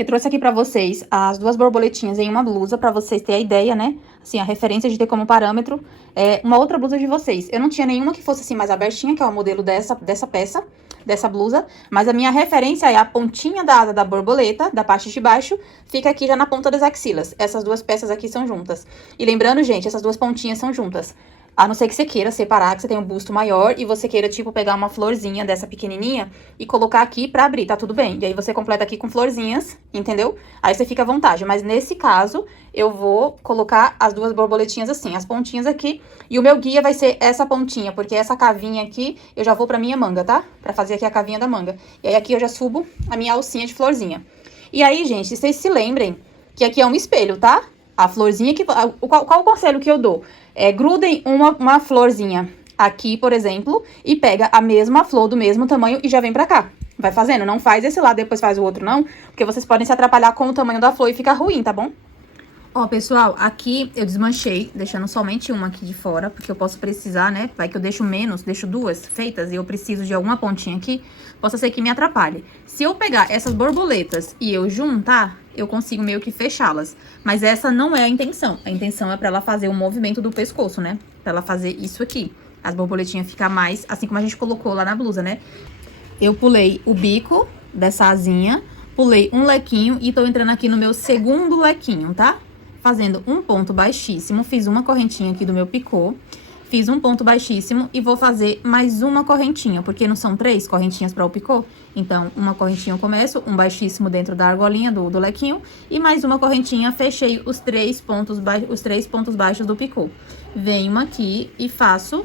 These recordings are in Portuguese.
Eu trouxe aqui pra vocês as duas borboletinhas em uma blusa, pra vocês terem a ideia, né? Assim, a referência de ter como parâmetro uma outra blusa de vocês. Eu não tinha nenhuma que fosse assim mais abertinha, que é o modelo dessa peça, dessa blusa. Mas a minha referência é a pontinha da asa da borboleta, da parte de baixo, fica aqui já na ponta das axilas. Essas duas peças aqui são juntas. E lembrando, gente, essas duas pontinhas são juntas. A não ser que você queira separar, que você tem um busto maior e você queira, tipo, pegar uma florzinha dessa pequenininha e colocar aqui pra abrir, tá tudo bem. E aí você completa aqui com florzinhas, entendeu? Aí você fica à vontade. Mas nesse caso, eu vou colocar as duas borboletinhas assim, as pontinhas aqui. E o meu guia vai ser essa pontinha, porque essa cavinha aqui eu já vou pra minha manga, tá? Pra fazer aqui a cavinha da manga. E aí aqui eu já subo a minha alcinha de florzinha. E aí, gente, vocês se lembrem que aqui é um espelho, tá? A florzinha que... Qual o conselho que eu dou? Grudem uma florzinha aqui, por exemplo, e pega a mesma flor do mesmo tamanho e já vem pra cá. Vai fazendo, não faz esse lado, depois faz o outro, não. Porque vocês podem se atrapalhar com o tamanho da flor e ficar ruim, tá bom? Ó, pessoal, aqui eu desmanchei, deixando somente uma aqui de fora, porque eu posso precisar, né? Vai que eu deixo menos, deixo duas feitas e eu preciso de alguma pontinha aqui, possa ser que me atrapalhe. Se eu pegar essas borboletas e eu juntar, eu consigo meio que fechá-las. Mas essa não é a intenção. A intenção é pra ela fazer o movimento do pescoço, né? Pra ela fazer isso aqui. As borboletinhas ficar mais, assim como a gente colocou lá na blusa, né? Eu pulei o bico dessa asinha, pulei um lequinho e tô entrando aqui no meu segundo lequinho, tá? Fazendo um ponto baixíssimo, fiz uma correntinha aqui do meu picô, fiz um ponto baixíssimo e vou fazer mais uma correntinha, porque não são 3 correntinhas para o picô? Então, uma correntinha eu começo, um baixíssimo dentro da argolinha do lequinho e mais uma correntinha, fechei os 3 pontos baixos do picô. Venho aqui e faço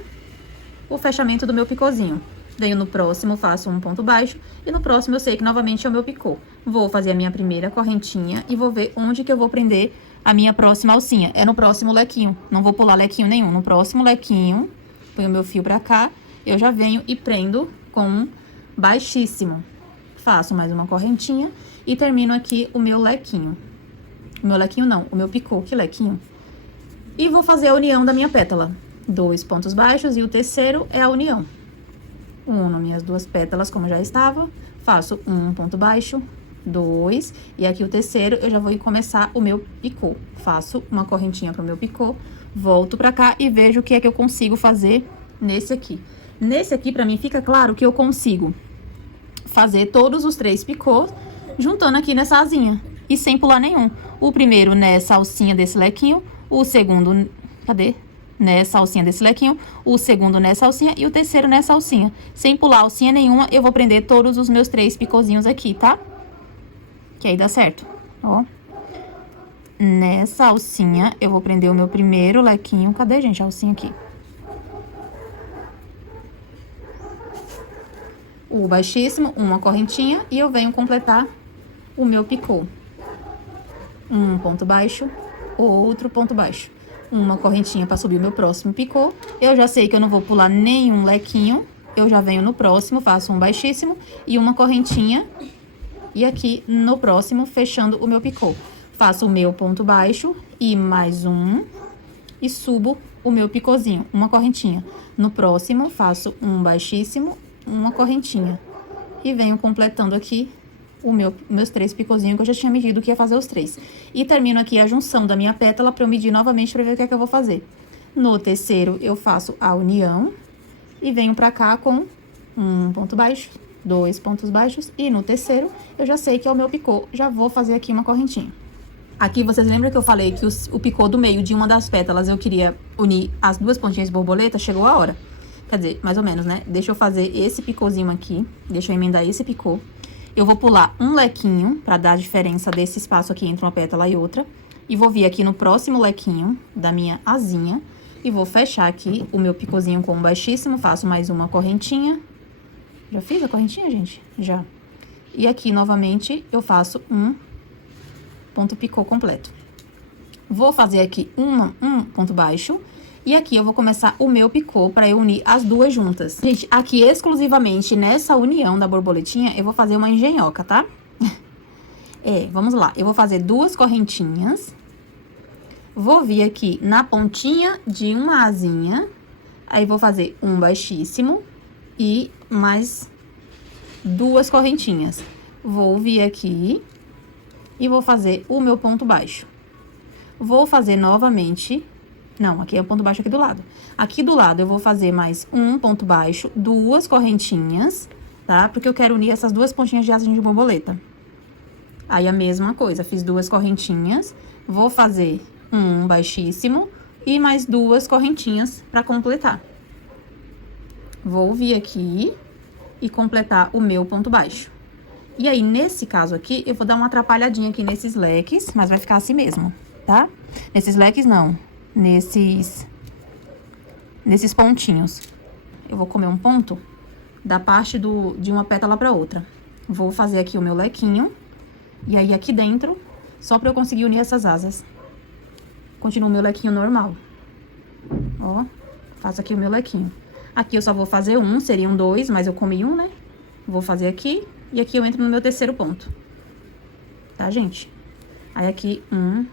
o fechamento do meu picôzinho. Venho no próximo, faço um ponto baixo e no próximo eu sei que novamente é o meu picô. Vou fazer a minha primeira correntinha e vou ver onde que eu vou prender a minha próxima alcinha. É no próximo lequinho, não vou pular lequinho nenhum. No próximo lequinho, ponho o meu fio pra cá, eu já venho e prendo com um baixíssimo. Faço mais uma correntinha e termino aqui o meu lequinho. O meu lequinho não, o meu picô, que lequinho. E vou fazer a união da minha pétala. 2 pontos baixos e o terceiro é a união. Uno minhas duas pétalas como já estava, faço um ponto baixo, 2, e aqui o terceiro eu já vou começar o meu picô. Faço uma correntinha pro meu picô, volto pra cá e vejo o que é que eu consigo fazer nesse aqui. Nesse aqui, pra mim, fica claro que eu consigo fazer todos os 3 picôs juntando aqui nessa asinha e sem pular nenhum. O primeiro nessa alcinha desse lequinho, o segundo, cadê? Nessa alcinha desse lequinho, o segundo nessa alcinha e o terceiro nessa alcinha. Sem pular alcinha nenhuma, eu vou prender todos os meus 3 picôzinhos aqui, tá? Que aí dá certo, ó. Nessa alcinha, eu vou prender o meu primeiro lequinho. Cadê, gente, a alcinha aqui? O baixíssimo, uma correntinha, e eu venho completar o meu picô. Um ponto baixo, outro ponto baixo. Uma correntinha para subir o meu próximo picô. Eu já sei que eu não vou pular nenhum lequinho. Eu já venho no próximo, faço um baixíssimo e uma correntinha. E aqui no próximo, fechando o meu picô. Faço o meu ponto baixo e mais um. E subo o meu picôzinho, uma correntinha. No próximo, faço um baixíssimo, uma correntinha. E venho completando aqui meus 3 picôzinhos, que eu já tinha medido que ia fazer os 3. E termino aqui a junção da minha pétala pra eu medir novamente pra ver o que é que eu vou fazer. No terceiro, eu faço a união e venho pra cá com um ponto baixo, 2 pontos baixos. E no terceiro, eu já sei que é o meu picô, já vou fazer aqui uma correntinha. Aqui, vocês lembram que eu falei que o picô do meio de uma das pétalas eu queria unir as 2 pontinhas de borboleta? Chegou a hora. Quer dizer, mais ou menos, né? Deixa eu fazer esse picôzinho aqui, deixa eu emendar esse picô. Eu vou pular um lequinho, pra dar a diferença desse espaço aqui entre uma pétala e outra. E vou vir aqui no próximo lequinho da minha asinha. E vou fechar aqui o meu picôzinho com um baixíssimo. Faço mais uma correntinha. Já fiz a correntinha, gente? Já. E aqui, novamente, eu faço um ponto picô completo. Vou fazer aqui um ponto baixo. E aqui eu vou começar o meu picô pra eu unir as duas juntas. Gente, aqui exclusivamente nessa união da borboletinha, eu vou fazer uma engenhoca, tá? Vamos lá. Eu vou fazer 2 correntinhas. Vou vir aqui na pontinha de uma asinha. Aí, vou fazer um baixíssimo e mais 2 correntinhas. Vou vir aqui e vou fazer o meu ponto baixo. Vou fazer novamente... Não, aqui é o ponto baixo aqui do lado. Aqui do lado, eu vou fazer mais um ponto baixo, 2 correntinhas, tá? Porque eu quero unir essas 2 pontinhas de asa de borboleta. Aí, a mesma coisa, fiz 2 correntinhas, vou fazer um baixíssimo e mais 2 correntinhas pra completar. Vou vir aqui e completar o meu ponto baixo. E aí, nesse caso aqui, eu vou dar uma atrapalhadinha aqui nesses leques, mas vai ficar assim mesmo, tá? Nesses leques, não. Nesses pontinhos. Eu vou comer um ponto da parte de uma pétala pra outra. Vou fazer aqui o meu lequinho. E aí, aqui dentro, só pra eu conseguir unir essas asas. Continuo o meu lequinho normal. Ó, faço aqui o meu lequinho. Aqui eu só vou fazer um, seriam 2, mas eu comi um, né? Vou fazer aqui, e aqui eu entro no meu terceiro ponto. Tá, gente? Aí, aqui, 1,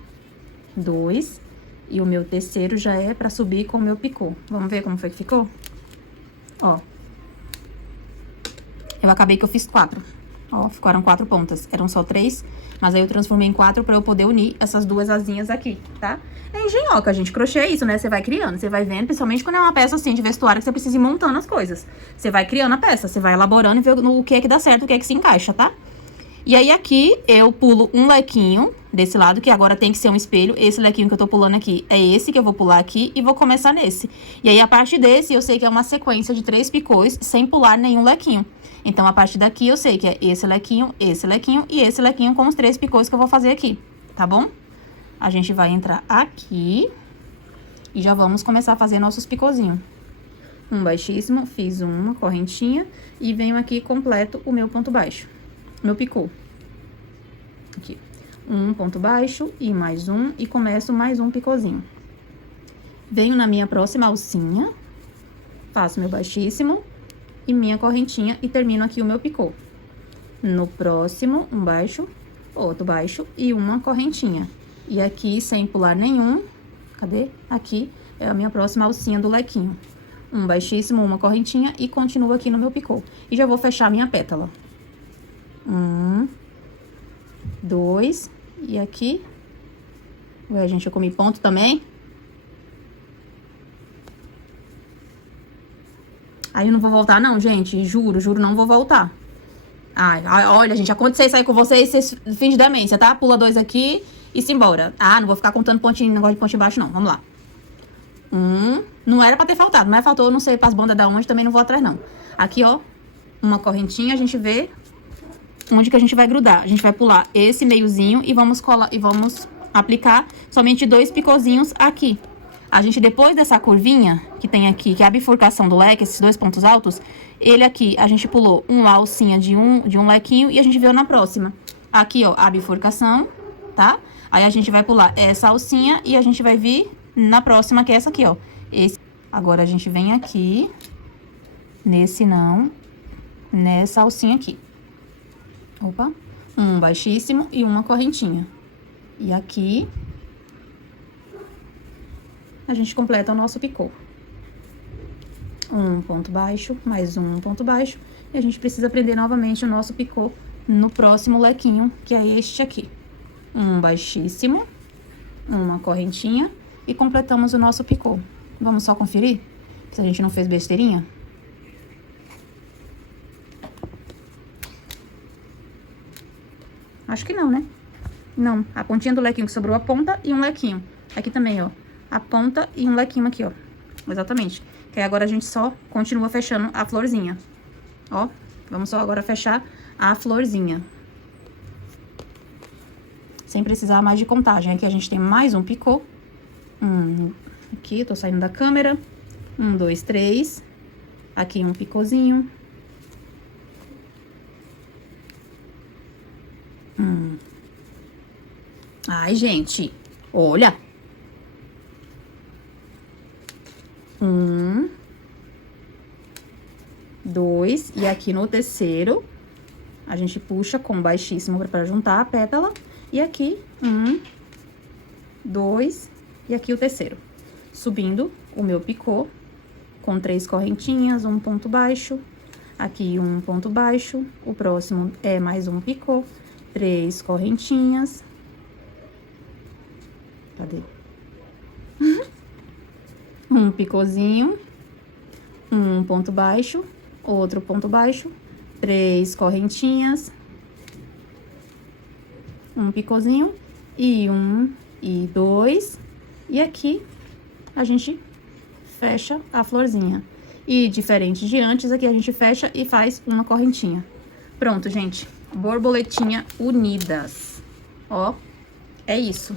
2... E o meu terceiro já é pra subir com o meu picô. Vamos ver como foi que ficou? Ó. Eu acabei que eu fiz 4. Ó, ficaram 4 pontas. Eram só 3, mas aí eu transformei em 4 pra eu poder unir essas 2 asinhas aqui, tá? É engenhoca, gente. Crochê é isso, né? Você vai criando, você vai vendo, principalmente quando é uma peça assim de vestuário que você precisa ir montando as coisas. Você vai criando a peça, você vai elaborando e vê o que é que dá certo, o que é que se encaixa, tá? E aí, aqui, eu pulo um lequinho desse lado, que agora tem que ser um espelho. Esse lequinho que eu tô pulando aqui é esse que eu vou pular aqui e vou começar nesse. E aí, a partir desse, eu sei que é uma sequência de 3 picôs sem pular nenhum lequinho. Então, a partir daqui, eu sei que é esse lequinho e esse lequinho com os 3 picôs que eu vou fazer aqui, tá bom? A gente vai entrar aqui e já vamos começar a fazer nossos picôzinhos. Um baixíssimo, fiz uma correntinha e venho aqui e completo o meu ponto baixo. Meu picô. Aqui. Um ponto baixo e mais um, e começo mais um picôzinho. Venho na minha próxima alcinha, faço meu baixíssimo e minha correntinha e termino aqui o meu picô. No próximo, um baixo, outro baixo e uma correntinha. E aqui, sem pular nenhum, cadê? Aqui é a minha próxima alcinha do lequinho. Um baixíssimo, uma correntinha e continuo aqui no meu picô. E já vou fechar minha pétala. 1, 2, e aqui. Ué, gente, eu comi ponto também. Aí eu não vou voltar não, gente, juro, não vou voltar. Ai, olha, gente, aconteceu isso aí com vocês, vocês fingem demência, tá? Pula 2 aqui e se embora. Ah, não vou ficar contando pontinho, negócio de pontinho baixo não, vamos lá. 1, não era pra ter faltado, mas faltou, eu não sei pras bandas da onde, também não vou atrás não. Aqui, ó, uma correntinha, a gente vê onde que a gente vai grudar. A gente vai pular esse meiozinho e vamos colar e vamos aplicar somente 2 picôzinhos aqui. A gente, depois dessa curvinha que tem aqui, que é a bifurcação do leque, esses 2 pontos altos, ele aqui, a gente pulou uma alcinha de um lequinho e a gente veio na próxima. Aqui, ó, a bifurcação, tá? Aí a gente vai pular essa alcinha e a gente vai vir na próxima, que é essa aqui, ó. Agora a gente vem aqui, nesse não, nessa alcinha aqui. Opa, um baixíssimo e uma correntinha. E aqui, a gente completa o nosso picô. Um ponto baixo, mais um ponto baixo. E a gente precisa prender novamente o nosso picô no próximo lequinho, que é este aqui. Um baixíssimo, uma correntinha e completamos o nosso picô. Vamos só conferir se a gente não fez besteirinha? Acho que não, né? Não, a pontinha do lequinho que sobrou a ponta e um lequinho. Aqui também, ó, a ponta e um lequinho aqui, ó. Exatamente. Que aí agora a gente só continua fechando a florzinha. Ó, vamos só agora fechar a florzinha. Sem precisar mais de contagem. Aqui a gente tem mais um picô. Aqui, tô saindo da câmera. 1, 2, 3. Aqui um picôzinho. Ai, gente, olha. 1, 2, e aqui no terceiro, a gente puxa com baixíssimo pra juntar a pétala. E aqui, 1, 2, e aqui o terceiro. Subindo o meu picô com 3 correntinhas, um ponto baixo. Aqui um ponto baixo, o próximo é mais um picô. 3 correntinhas. Cadê? Um picôzinho, um ponto baixo, outro ponto baixo, 3 correntinhas, um picôzinho e 1 e 2. E aqui a gente fecha a florzinha. E diferente de antes, aqui a gente fecha e faz uma correntinha. Pronto, gente. Borboletinha unidas. Ó, é isso.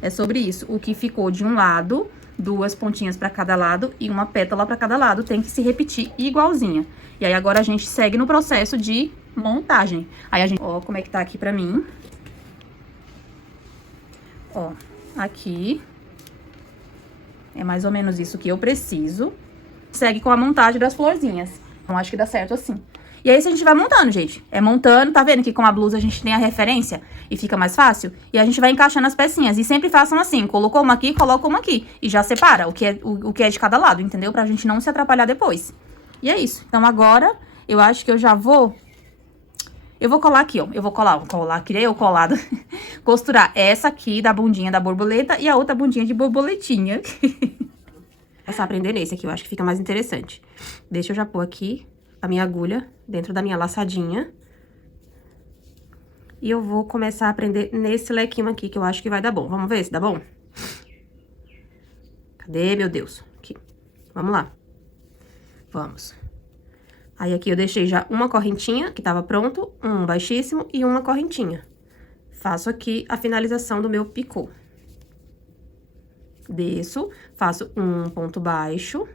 É sobre isso. O que ficou de um lado, 2 pontinhas pra cada lado e uma pétala pra cada lado. Tem que se repetir igualzinha. E aí, agora a gente segue no processo de montagem. Aí a gente... Ó, como é que tá aqui pra mim. Ó, aqui. É mais ou menos isso que eu preciso. Segue com a montagem das florzinhas. Então, acho que dá certo assim. E aí, a gente vai montando, gente. É montando, tá vendo que com a blusa a gente tem a referência e fica mais fácil? E a gente vai encaixando as pecinhas. E sempre façam assim, colocou uma aqui, coloca uma aqui. E já separa o que é de cada lado, entendeu? Pra gente não se atrapalhar depois. E é isso. Então, agora, eu acho que eu já vou... Eu vou colar aqui, ó. Eu vou colar, queria eu colado. Costurar essa aqui da bundinha da borboleta e a outra bundinha de borboletinha. Começar a aprender nesse aqui, eu acho que fica mais interessante. Deixa eu já pôr aqui a minha agulha dentro da minha laçadinha. E eu vou começar a aprender nesse lequinho aqui, que eu acho que vai dar bom. Vamos ver se dá bom? Cadê, meu Deus? Aqui. Vamos lá. Vamos. Aí, aqui eu deixei já uma correntinha, que tava pronto, um baixíssimo e uma correntinha. Faço aqui a finalização do meu picô. Desço, faço um ponto baixo,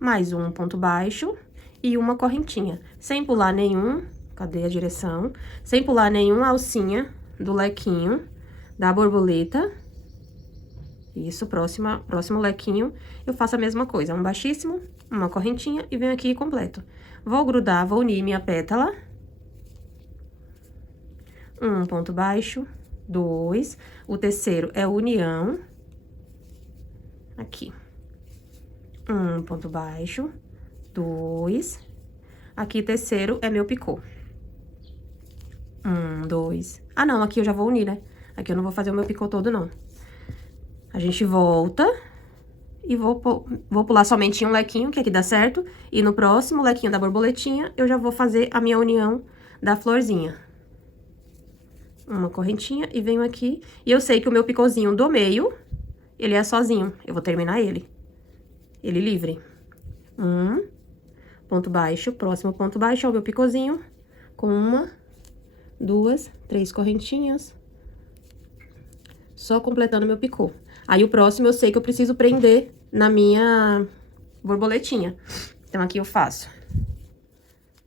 mais um ponto baixo e uma correntinha. Sem pular nenhum, cadê a direção? Sem pular nenhuma alcinha do lequinho da borboleta. Isso, próximo lequinho, eu faço a mesma coisa. Um baixíssimo, uma correntinha e venho aqui e completo. Vou grudar, vou unir minha pétala. Um ponto baixo, 2. O terceiro é união. Aqui. Um ponto baixo, 2. Aqui, terceiro é meu picô. 1, 2. Ah, não, aqui eu já vou unir, né? Aqui eu não vou fazer o meu picô todo, não. A gente volta e vou pular somente um lequinho, que aqui dá certo. E no próximo lequinho da borboletinha, eu já vou fazer a minha união da florzinha. Uma correntinha e venho aqui. E eu sei que o meu picôzinho do meio, ele é sozinho. Eu vou terminar ele. Ele livre. Um ponto baixo, próximo ponto baixo, ó, o meu picôzinho. Com 1, 2, 3 correntinhas. Só completando meu picô. Aí, o próximo eu sei que eu preciso prender na minha borboletinha. Então, aqui eu faço.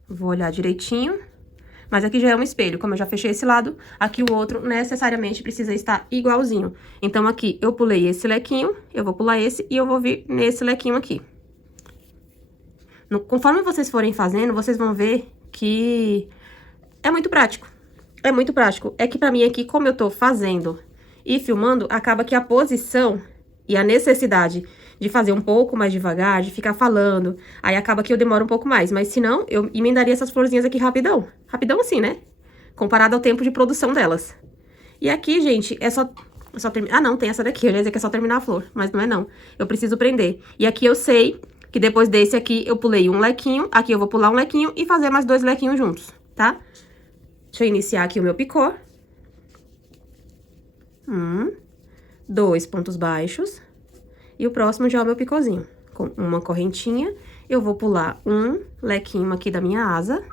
Vou olhar direitinho. Mas aqui já é um espelho, como eu já fechei esse lado, aqui o outro necessariamente precisa estar igualzinho. Então, aqui eu pulei esse lequinho, eu vou pular esse e eu vou vir nesse lequinho aqui. Conforme vocês forem fazendo, vocês vão ver que é muito prático. É muito prático. É que pra mim aqui, como eu tô fazendo e filmando, acaba que a posição e a necessidade de fazer um pouco mais devagar, de ficar falando, aí acaba que eu demoro um pouco mais. Mas se não, eu emendaria essas florzinhas aqui rapidão. Rapidão assim, né? Comparado ao tempo de produção delas. E aqui, gente, é só terminar... Ah, não, tem essa daqui. Eu ia dizer que é só terminar a flor, mas não é não. Eu preciso prender. E aqui eu sei que depois desse aqui eu pulei um lequinho, aqui eu vou pular um lequinho e fazer mais 2 lequinhos juntos, tá? Deixa eu iniciar aqui o meu picô. 2 pontos baixos. E o próximo já é o meu picôzinho. Com uma correntinha, eu vou pular um lequinho aqui da minha asa.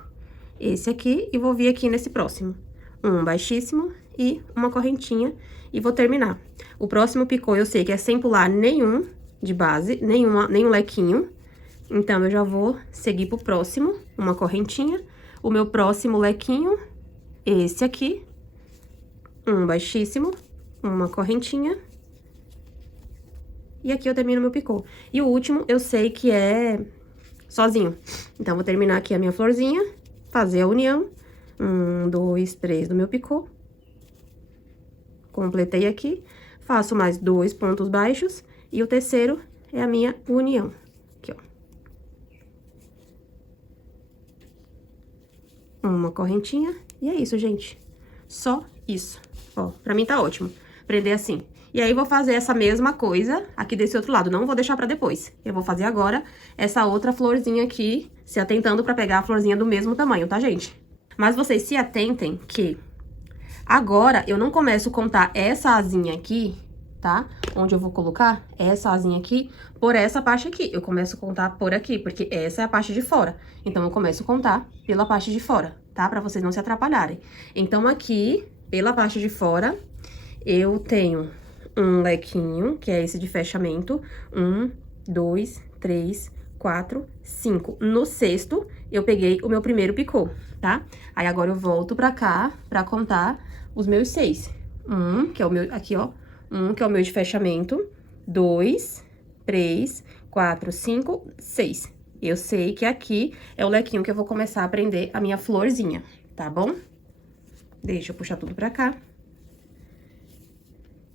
Esse aqui, e vou vir aqui nesse próximo. Um baixíssimo e uma correntinha. E vou terminar. O próximo picô eu sei que é sem pular nenhum de base, nenhum lequinho. Então, eu já vou seguir pro próximo, uma correntinha. O meu próximo lequinho, esse aqui. Um baixíssimo, uma correntinha. E aqui eu termino meu picô. E o último, eu sei que é sozinho. Então, vou terminar aqui a minha florzinha, fazer a união. 1, 2, 3 do meu picô. Completei aqui. Faço mais 2 pontos baixos. E o terceiro é a minha união. Aqui, ó. Uma correntinha E é isso, gente. Só isso. Ó, pra mim tá ótimo. Prender assim. E aí, vou fazer essa mesma coisa aqui desse outro lado. Não vou deixar pra depois. Eu vou fazer agora essa outra florzinha aqui, se atentando pra pegar a florzinha do mesmo tamanho, tá, gente? Mas vocês se atentem que agora eu não começo a contar essa asinha aqui, tá? Onde eu vou colocar essa asinha aqui por essa parte aqui. Eu começo a contar por aqui, porque essa é a parte de fora. Então, eu começo a contar pela parte de fora, tá? Pra vocês não se atrapalharem. Então, aqui, pela parte de fora, eu tenho um lequinho, que é esse de fechamento. 1, 2, 3, 4, 5. No sexto, eu peguei o meu primeiro picô, tá? Aí, agora eu volto pra cá pra contar os meus 6. Que é o meu, aqui, ó. Que é o meu de fechamento. 2, 3, 4, 5, 6. Eu sei que aqui é o lequinho que eu vou começar a prender a minha florzinha, tá bom? Deixa eu puxar tudo pra cá.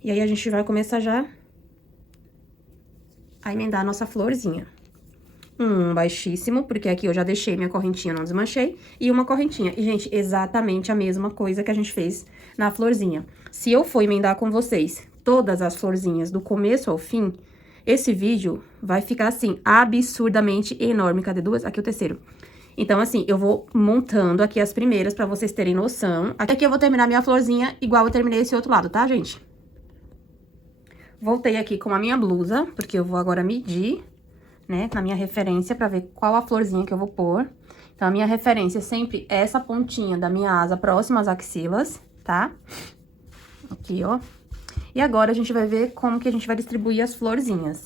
E aí, a gente vai começar já a emendar a nossa florzinha. Baixíssimo, porque aqui eu já deixei minha correntinha, não desmanchei. E uma correntinha. E, gente, exatamente a mesma coisa que a gente fez na florzinha. Se eu for emendar com vocês todas as florzinhas do começo ao fim, esse vídeo vai ficar, assim, absurdamente enorme. Cadê duas? Aqui o terceiro. Então, assim, eu vou montando aqui as primeiras pra vocês terem noção. Aqui eu vou terminar minha florzinha igual eu terminei esse outro lado, tá, gente? Voltei aqui com a minha blusa, porque eu vou agora medir, né, na minha referência, pra ver qual a florzinha que eu vou pôr. Então, a minha referência é sempre essa pontinha da minha asa próxima às axilas, tá? Aqui, ó. E agora, a gente vai ver como que a gente vai distribuir as florzinhas.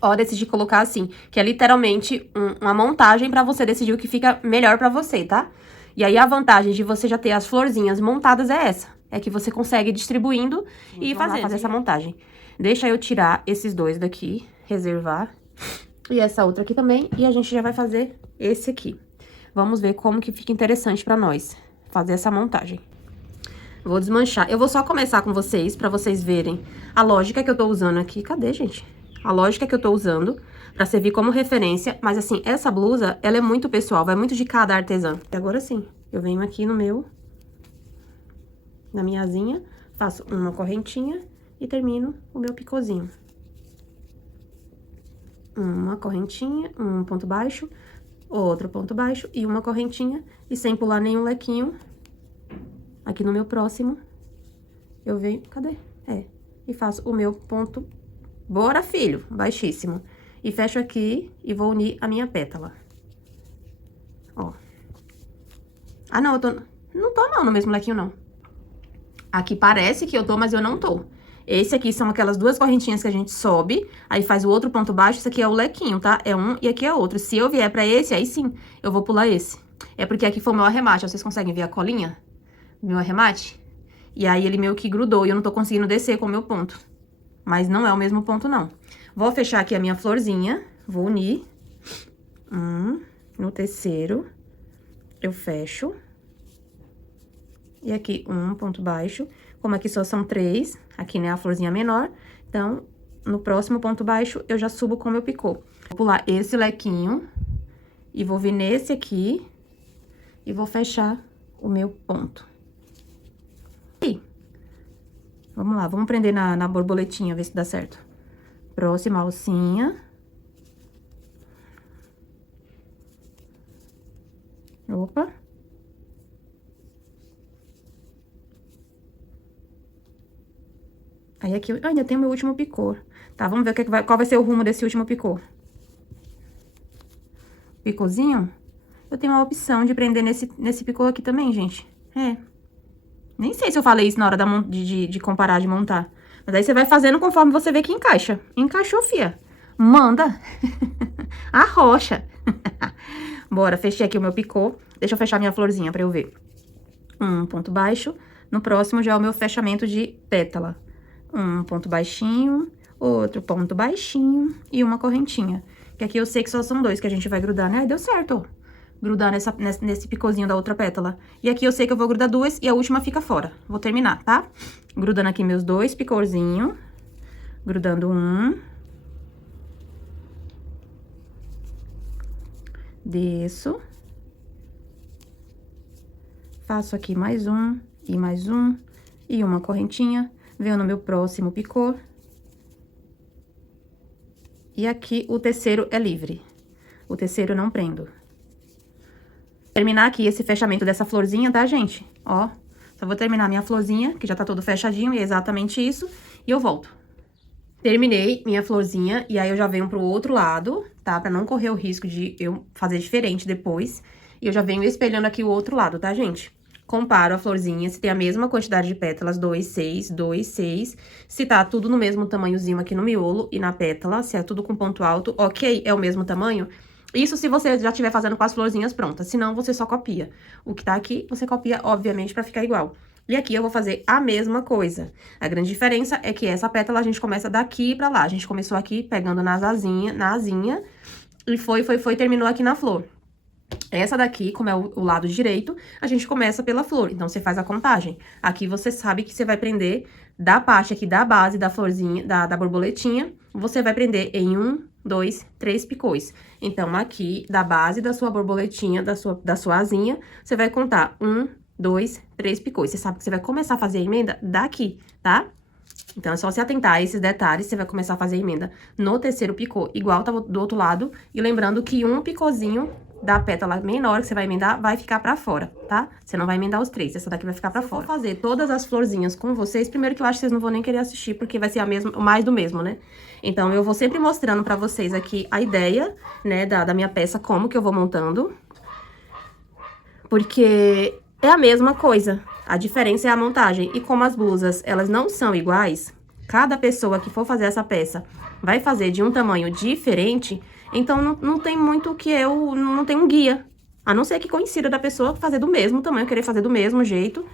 Ó, decidi colocar assim, que é literalmente uma montagem pra você decidir o que fica melhor pra você, tá? E aí, a vantagem de você já ter as florzinhas montadas é essa. É que você consegue ir distribuindo e fazer essa montagem. Deixa eu tirar esses dois daqui, reservar. E essa outra aqui também, e a gente já vai fazer esse aqui. Vamos ver como que fica interessante pra nós fazer essa montagem. Vou desmanchar. Eu vou só começar com vocês, pra vocês verem a lógica que eu tô usando aqui. Cadê, gente? A lógica que eu tô usando pra servir como referência. Mas, assim, essa blusa, ela é muito pessoal, vai muito de cada artesã. E agora sim, eu venho aqui na minha asinha, faço uma correntinha e termino o meu picôzinho. Uma correntinha, um ponto baixo, outro ponto baixo e uma correntinha. E sem pular nenhum lequinho, aqui no meu próximo, eu venho... Cadê? E faço o meu ponto... Bora, filho! Baixíssimo. E fecho aqui e vou unir a minha pétala. Ó. Ah, não, eu tô... Não tô, não, no mesmo lequinho, não. Aqui parece que eu tô, mas eu não tô. Esse aqui são aquelas duas correntinhas que a gente sobe, aí faz o outro ponto baixo, esse aqui é o lequinho, tá? É um e aqui é outro. Se eu vier pra esse, aí sim, eu vou pular esse. É porque aqui foi o meu arremate, ó, vocês conseguem ver a colinha? Meu arremate? E aí, ele meio que grudou e eu não tô conseguindo descer com o meu ponto. Mas não é o mesmo ponto, não. Vou fechar aqui a minha florzinha, vou unir. No terceiro, eu fecho. E aqui, um ponto baixo. Como aqui só são 3, aqui, né, a florzinha menor. Então, no próximo ponto baixo, eu já subo com o meu picô. Vou pular esse lequinho e vou vir nesse aqui e vou fechar o meu ponto. E vamos lá, vamos prender na borboletinha, ver se dá certo. Próxima alcinha. Opa. Aí, aqui, ainda tem o meu último picô. Tá, vamos ver qual vai ser o rumo desse último picô. Picôzinho, eu tenho a opção de prender nesse picô aqui também, gente. Nem sei se eu falei isso na hora de comparar, de montar. Mas aí, você vai fazendo conforme você vê que encaixa. Encaixou, fia. Manda. Arrocha. Bora, fechei aqui o meu picô. Deixa eu fechar minha florzinha pra eu ver. Um ponto baixo. No próximo, já é o meu fechamento de pétala. Um ponto baixinho, outro ponto baixinho e uma correntinha. Que aqui eu sei que só são 2 que a gente vai grudar, né? Aí, deu certo, ó. Grudar nesse picôzinho da outra pétala. E aqui eu sei que eu vou grudar 2 e a última fica fora. Vou terminar, tá? Grudando aqui meus 2 picôzinhos. Grudando um. Desço. Faço aqui mais um, e uma correntinha. Venho no meu próximo picô. E aqui o terceiro é livre. O terceiro eu não prendo. Terminar aqui esse fechamento dessa florzinha, tá, gente? Ó, só vou terminar minha florzinha, que já tá todo fechadinho, e é exatamente isso, e eu volto. Terminei minha florzinha, e aí eu já venho pro outro lado, tá? Pra não correr o risco de eu fazer diferente depois. E eu já venho espelhando aqui o outro lado, tá, gente? Comparo a florzinha, se tem a mesma quantidade de pétalas, 2, 6, 2, 6. Se tá tudo no mesmo tamanhozinho aqui no miolo e na pétala, se é tudo com ponto alto, ok, é o mesmo tamanho. Isso se você já estiver fazendo com as florzinhas prontas, senão você só copia. O que tá aqui, você copia, obviamente, pra ficar igual. E aqui eu vou fazer a mesma coisa. A grande diferença é que essa pétala a gente começa daqui pra lá. A gente começou aqui pegando na asinha, e foi, terminou aqui na flor. Essa daqui, como é o lado direito, a gente começa pela flor, então você faz a contagem. Aqui você sabe que você vai prender da parte aqui da base da florzinha, da borboletinha, você vai prender em 1, 2, 3 picôs. Então, aqui, da base da sua borboletinha, da sua asinha, você vai contar 1, 2, 3 picôs. Você sabe que você vai começar a fazer a emenda daqui, tá? Então, é só se atentar a esses detalhes, você vai começar a fazer a emenda no terceiro picô, igual tá do outro lado. E lembrando que um picôzinho da pétala menor que você vai emendar vai ficar pra fora, tá? Você não vai emendar os 3, essa daqui vai ficar pra fora. Eu vou fazer todas as florzinhas com vocês, primeiro que eu acho que vocês não vão nem querer assistir, porque vai ser mais do mesmo, né? Então, eu vou sempre mostrando pra vocês aqui a ideia, né, da minha peça, como que eu vou montando. Porque é a mesma coisa, a diferença é a montagem. E como as blusas, elas não são iguais, cada pessoa que for fazer essa peça vai fazer de um tamanho diferente. Então, não tem muito que não tem um guia. A não ser que coincida da pessoa fazer do mesmo tamanho, querer fazer do mesmo jeito.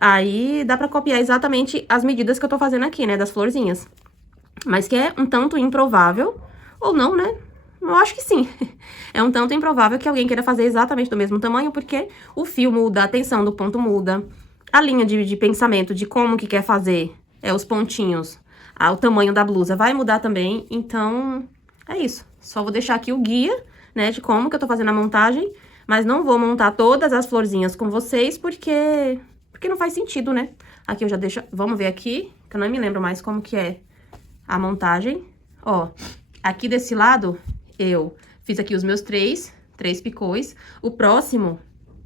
Aí, dá pra copiar exatamente as medidas que eu tô fazendo aqui, né, das florzinhas. Mas que é um tanto improvável, ou não, né? Eu acho que sim. É um tanto improvável que alguém queira fazer exatamente do mesmo tamanho, porque o fio muda, a tensão do ponto muda. A linha de pensamento de como que quer fazer, os pontinhos, o tamanho da blusa vai mudar também, então... É isso, só vou deixar aqui o guia, né, de como que eu tô fazendo a montagem, mas não vou montar todas as florzinhas com vocês, porque não faz sentido, né? Aqui eu já deixo, vamos ver aqui, que eu não me lembro mais como que é a montagem. Ó, aqui desse lado, eu fiz aqui os meus três picôs. O próximo,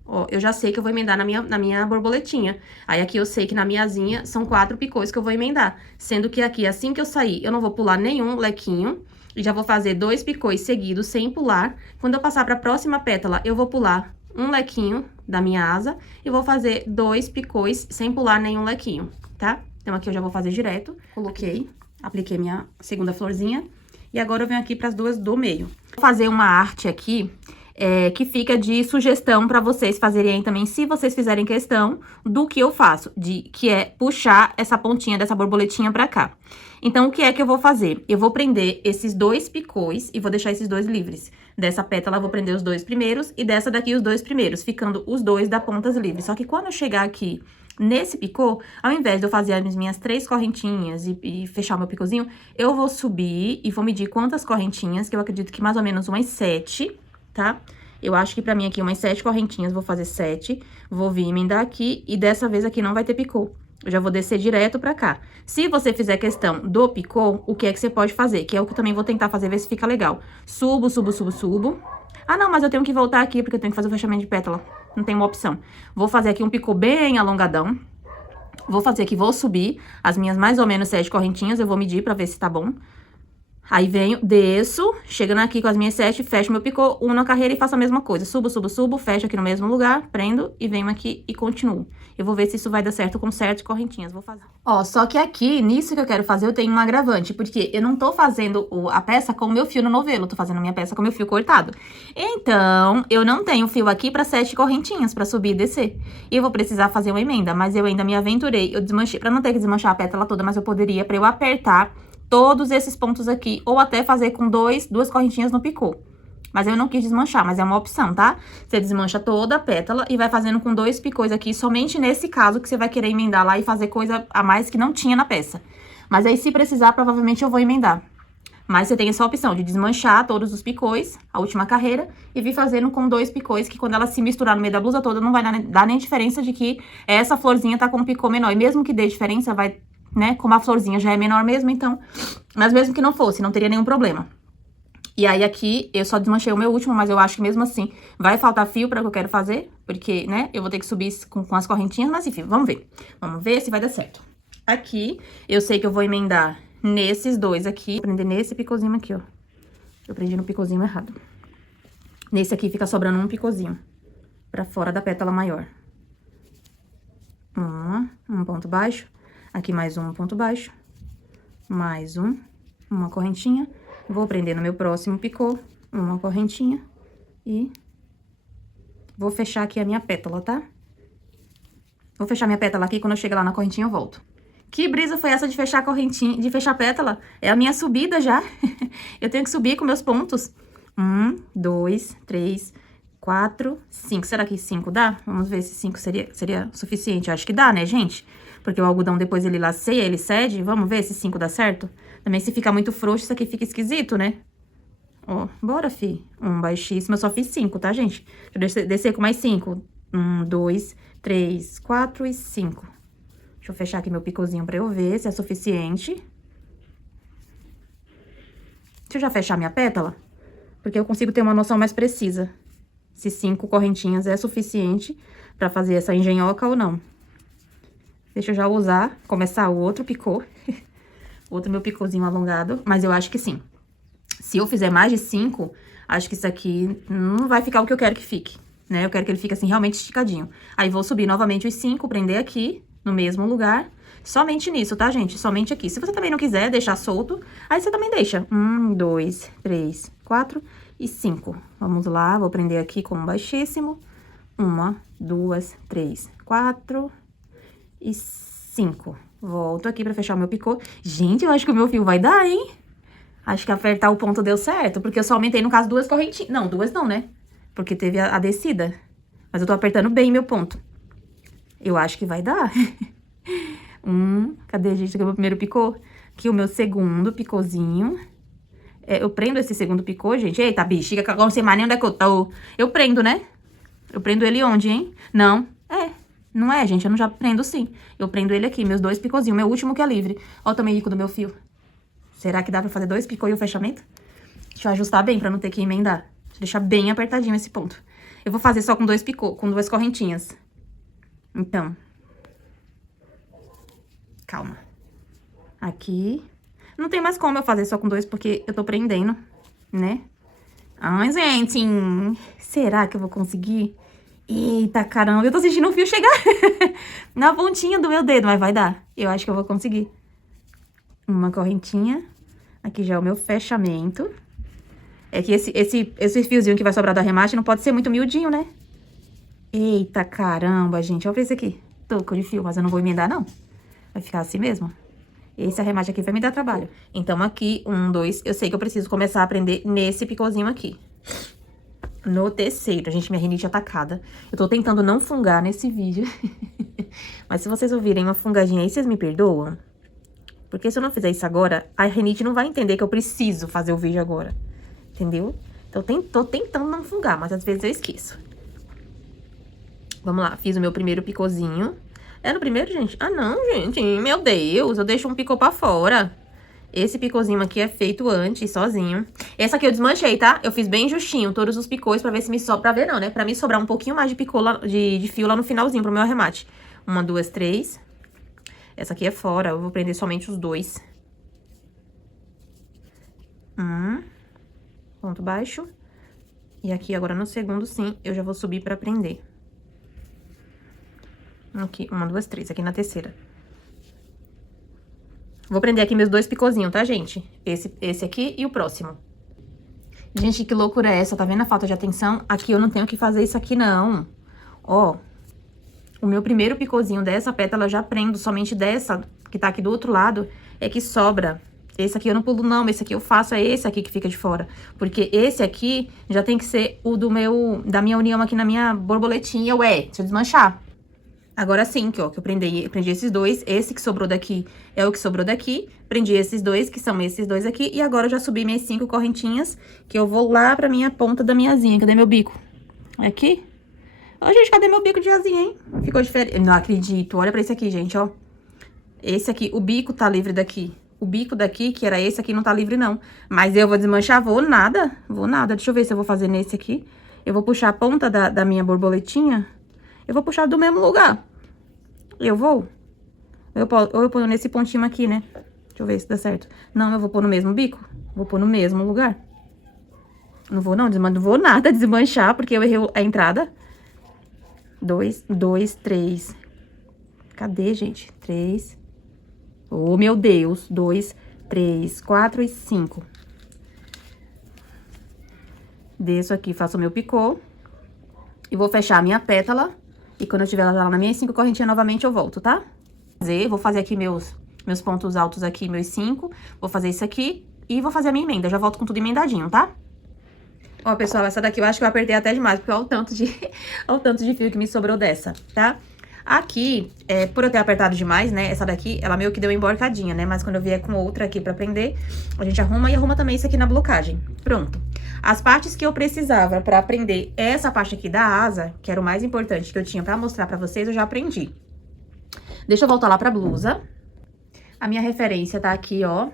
ó, eu já sei que eu vou emendar na minha borboletinha. Aí aqui eu sei que na minha asinha são 4 picôs que eu vou emendar. Sendo que aqui, assim que eu sair, eu não vou pular nenhum lequinho. E já vou fazer 2 picôs seguidos sem pular. Quando eu passar pra próxima pétala, eu vou pular um lequinho da minha asa. E vou fazer 2 picôs sem pular nenhum lequinho, tá? Então, aqui eu já vou fazer direto. Coloquei, apliquei minha segunda florzinha. E agora eu venho aqui pras duas do meio. Vou fazer uma arte aqui... que fica de sugestão pra vocês fazerem aí também, se vocês fizerem questão do que eu faço, que é puxar essa pontinha dessa borboletinha pra cá. Então, o que é que eu vou fazer? Eu vou prender esses 2 picôs e vou deixar esses 2 livres. Dessa pétala, eu vou prender os 2 primeiros e dessa daqui os 2 primeiros, ficando os 2 da pontas livres. Só que quando eu chegar aqui nesse picô, ao invés de eu fazer as minhas 3 correntinhas e fechar o meu picôzinho, eu vou subir e vou medir quantas correntinhas, que eu acredito que mais ou menos umas 7... tá? Eu acho que pra mim aqui umas 7 correntinhas, vou fazer 7, vou vir emendar aqui e dessa vez aqui não vai ter picô. Eu já vou descer direto pra cá. Se você fizer questão do picô, o que é que você pode fazer? Que é o que eu também vou tentar fazer, ver se fica legal. Subo, subo, subo, subo. Ah, não, mas eu tenho que voltar aqui porque eu tenho que fazer o fechamento de pétala. Não tem uma opção. Vou fazer aqui um picô bem alongadão. Vou fazer aqui, vou subir as minhas mais ou menos 7 correntinhas, eu vou medir pra ver se tá bom. Aí venho, desço, chegando aqui com as minhas 7, fecho meu picô, uno a carreira e faço a mesma coisa. Subo, subo, subo, fecho aqui no mesmo lugar, prendo e venho aqui e continuo. Eu vou ver se isso vai dar certo com 7 correntinhas, vou fazer. Ó, só que aqui, nisso que eu quero fazer, eu tenho um agravante, porque eu não tô fazendo a peça com o meu fio no novelo, tô fazendo a minha peça com o meu fio cortado. Então, eu não tenho fio aqui pra 7 correntinhas, pra subir e descer. E eu vou precisar fazer uma emenda, mas eu ainda me aventurei, eu desmanchei, pra não ter que desmanchar a pétala toda, mas eu poderia, pra eu apertar todos esses pontos aqui, ou até fazer com duas correntinhas no picô. Mas eu não quis desmanchar, mas é uma opção, tá? Você desmancha toda a pétala e vai fazendo com 2 picôs aqui, somente nesse caso que você vai querer emendar lá e fazer coisa a mais que não tinha na peça. Mas aí, se precisar, provavelmente eu vou emendar. Mas você tem essa opção de desmanchar todos os picôs, a última carreira, e vir fazendo com 2 picôs, que quando ela se misturar no meio da blusa toda, não vai dar nem diferença de que essa florzinha tá com um picô menor. E mesmo que dê diferença, vai, né, como a florzinha já é menor mesmo, então... Mas mesmo que não fosse, não teria nenhum problema. E aí aqui, eu só desmanchei o meu último, mas eu acho que mesmo assim vai faltar fio para o que eu quero fazer, porque, né, eu vou ter que subir com as correntinhas, mas enfim, vamos ver. Vamos ver se vai dar certo. Aqui, eu sei que eu vou emendar nesses dois aqui, vou prender nesse picôzinho aqui, ó. Eu prendi no picôzinho errado. Nesse aqui fica sobrando um picôzinho pra fora da pétala maior. Um ponto baixo. Aqui mais um ponto baixo. Mais uma correntinha. Vou prender no meu próximo picô, uma correntinha e vou fechar aqui a minha pétala, tá? Vou fechar minha pétala aqui, quando eu chegar lá na correntinha eu volto. Que brisa foi essa de fechar a correntinha, de fechar a pétala? É a minha subida já. Eu tenho que subir com meus pontos. 1, 2, 3, 4, 5. Será que 5 dá? Vamos ver se 5 seria suficiente. Eu acho que dá, né, gente? Porque o algodão depois ele laceia, ele cede. Vamos ver se 5 dá certo? Também se ficar muito frouxo, isso aqui fica esquisito, né? Ó, bora, fi. Baixíssimo. Eu só fiz 5, tá, gente? Deixa eu descer com mais 5. 1, 2, 3, 4 e 5. Deixa eu fechar aqui meu picôzinho pra eu ver se é suficiente. Deixa eu já fechar minha pétala, porque eu consigo ter uma noção mais precisa. Se 5 correntinhas é suficiente pra fazer essa engenhoca ou não. Deixa eu já começar o outro picô. Outro meu picôzinho alongado, mas eu acho que sim. Se eu fizer mais de 5, acho que isso aqui não vai ficar o que eu quero que fique, né? Eu quero que ele fique assim, realmente esticadinho. Aí, vou subir novamente os 5, prender aqui, no mesmo lugar. Somente nisso, tá, gente? Somente aqui. Se você também não quiser deixar solto, aí você também deixa. 1, 2, 3, 4 e 5. Vamos lá, vou prender aqui com um baixíssimo. 1, 2, 3, 4 e 5. Volto aqui pra fechar o meu picô. Gente, eu acho que o meu fio vai dar, hein? Acho que apertar o ponto deu certo, porque eu só aumentei, no caso, 2 correntinhas. Não, 2 não, né? Porque teve a descida. Mas eu tô apertando bem meu ponto. Eu acho que vai dar. Cadê, gente? Aqui é o meu primeiro picô. Aqui o meu segundo picôzinho. Eu prendo esse segundo picô, gente. Eita, bexiga, que agora não sei mais nem onde é que eu tô. Eu prendo, né? Eu prendo ele onde, hein? Não, não é, gente, eu não já prendo sim. Eu prendo ele aqui, meus 2 picôzinhos, meu último que é livre. Ó o tamanho do meu fio. Será que dá pra fazer 2 picô e o fechamento? Deixa eu ajustar bem pra não ter que emendar. Deixa eu deixar bem apertadinho esse ponto. Eu vou fazer só com 2 picô, com 2 correntinhas. Então. Calma. Aqui. Não tem mais como eu fazer só com 2, porque eu tô prendendo, né? Ai, gente. Será que eu vou conseguir? Eita, caramba, eu tô sentindo o fio chegar na pontinha do meu dedo, mas vai dar. Eu acho que eu vou conseguir. Uma correntinha. Aqui já é o meu fechamento. É que esse fiozinho que vai sobrar do arremate não pode ser muito miudinho, né? Eita, caramba, gente. Olha pra esse aqui. Toco de fio, mas eu não vou emendar, não. Vai ficar assim mesmo. Esse arremate aqui vai me dar trabalho. Então, aqui, 1, 2, eu sei que eu preciso começar a prender nesse picôzinho aqui. No terceiro, gente, minha rinite atacada. Eu tô tentando não fungar nesse vídeo. Mas se vocês ouvirem uma fungadinha aí, vocês me perdoam? Porque se eu não fizer isso agora, a rinite não vai entender que eu preciso fazer o vídeo agora. Entendeu? Então, tô tentando não fungar, mas às vezes eu esqueço. Vamos lá, fiz o meu primeiro picôzinho. É no primeiro, gente? Ah, não, gente. Meu Deus, eu deixo um picô pra fora. Esse picôzinho aqui é feito antes, sozinho. Essa aqui eu desmanchei, tá? Eu fiz bem justinho todos os picôs pra ver se me sobra. Pra ver não, né? Pra mim sobrar um pouquinho mais de picô lá, de fio lá no finalzinho pro meu arremate. 1, 2, 3. Essa aqui é fora, eu vou prender somente os 2. Ponto baixo. E aqui agora no segundo, sim, eu já vou subir pra prender. Aqui, 1, 2, 3, aqui na terceira. Vou prender aqui meus 2 picôzinhos, tá, gente? Esse aqui e o próximo. Gente, que loucura é essa? Tá vendo a falta de atenção? Aqui eu não tenho que fazer isso aqui, não. Ó, o meu primeiro picôzinho dessa pétala eu já prendo somente dessa, que tá aqui do outro lado, é que sobra. Esse aqui eu não pulo, não. Esse aqui eu faço, é esse aqui que fica de fora. Porque esse aqui já tem que ser o da minha união aqui na minha borboletinha. Deixa eu desmanchar. Agora sim, que, ó, que eu prendi esses dois. Esse que sobrou daqui é o que sobrou daqui. Prendi esses dois, que são esses dois aqui. E agora eu já subi minhas 5 correntinhas, que eu vou lá pra minha ponta da minha asinha. Cadê meu bico? Aqui. Ô, gente, cadê meu bico de asinha, hein? Ficou diferente. Não acredito. Olha pra esse aqui, gente, ó. Esse aqui, o bico tá livre daqui. O bico daqui, que era esse aqui, não tá livre, não. Mas eu vou desmanchar, vou nada. Vou nada. Deixa eu ver se eu vou fazer nesse aqui. Eu vou puxar a ponta da minha borboletinha. Eu vou puxar do mesmo lugar. Eu vou. Ou eu ponho nesse pontinho aqui, né? Deixa eu ver se dá certo. Não, eu vou pôr no mesmo bico. Vou pôr no mesmo lugar. Não vou, não. Não vou nada desmanchar, porque eu errei a entrada. 2, 2, 3. Cadê, gente? 3. Oh, meu Deus. 2, 3, 4 e 5. Desço aqui, faço o meu picô. E vou fechar a minha pétala. E quando eu tiver ela lá nas minhas 5 correntinhas, novamente eu volto, tá? Vou fazer aqui meus pontos altos aqui, meus 5. Vou fazer isso aqui e vou fazer a minha emenda. Já volto com tudo emendadinho, tá? Ó, pessoal, essa daqui eu acho que eu apertei até demais, porque olha o tanto de, olha o tanto de fio que me sobrou dessa, tá? Aqui, por eu ter apertado demais, né, essa daqui, ela meio que deu uma emborcadinha, né? Mas quando eu vier com outra aqui pra prender, a gente arruma e arruma também isso aqui na blocagem. Pronto. As partes que eu precisava pra prender essa parte aqui da asa, que era o mais importante que eu tinha pra mostrar pra vocês, eu já aprendi. Deixa eu voltar lá pra blusa. A minha referência tá aqui, ó,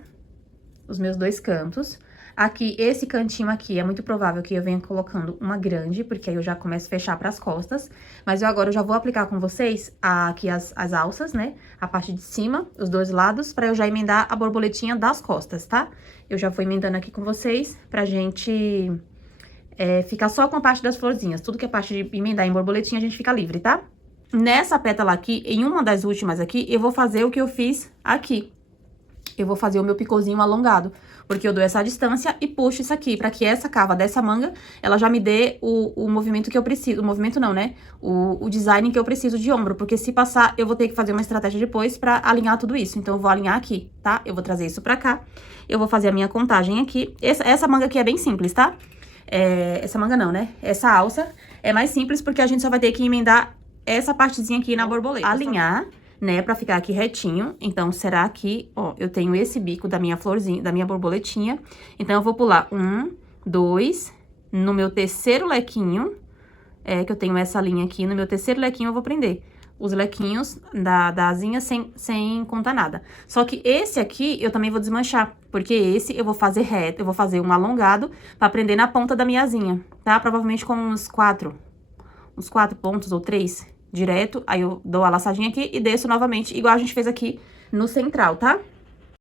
os meus 2 cantos. Aqui, esse cantinho aqui, é muito provável que eu venha colocando uma grande, porque aí eu já começo a fechar pras costas. Mas agora eu já vou aplicar com vocês aqui as alças, né? A parte de cima, os 2 lados, pra eu já emendar a borboletinha das costas, tá? Eu já vou emendando aqui com vocês, pra gente ficar só com a parte das florzinhas. Tudo que é parte de emendar em borboletinha, a gente fica livre, tá? Nessa pétala aqui, em uma das últimas aqui, eu vou fazer o que eu fiz aqui. Eu vou fazer o meu picôzinho alongado, porque eu dou essa distância e puxo isso aqui, pra que essa cava dessa manga, ela já me dê o movimento que eu preciso. O movimento não, né? O design que eu preciso de ombro, porque se passar, eu vou ter que fazer uma estratégia depois pra alinhar tudo isso. Então, eu vou alinhar aqui, tá? Eu vou trazer isso pra cá, eu vou fazer a minha contagem aqui. Essa manga aqui é bem simples, tá? Essa manga não, né? Essa alça é mais simples, porque a gente só vai ter que emendar essa partezinha aqui na borboleta. Alinhar, né, pra ficar aqui retinho. Então, será aqui, ó, eu tenho esse bico da minha florzinha, da minha borboletinha. Então, eu vou pular 1, 2, no meu terceiro lequinho, que eu tenho essa linha aqui, no meu terceiro lequinho eu vou prender os lequinhos da asinha sem contar nada. Só que esse aqui eu também vou desmanchar, porque esse eu vou fazer reto, eu vou fazer um alongado pra prender na ponta da minha asinha, tá? Provavelmente com uns 4 pontos ou 3 direto, aí eu dou a laçadinha aqui e desço novamente, igual a gente fez aqui no central, tá?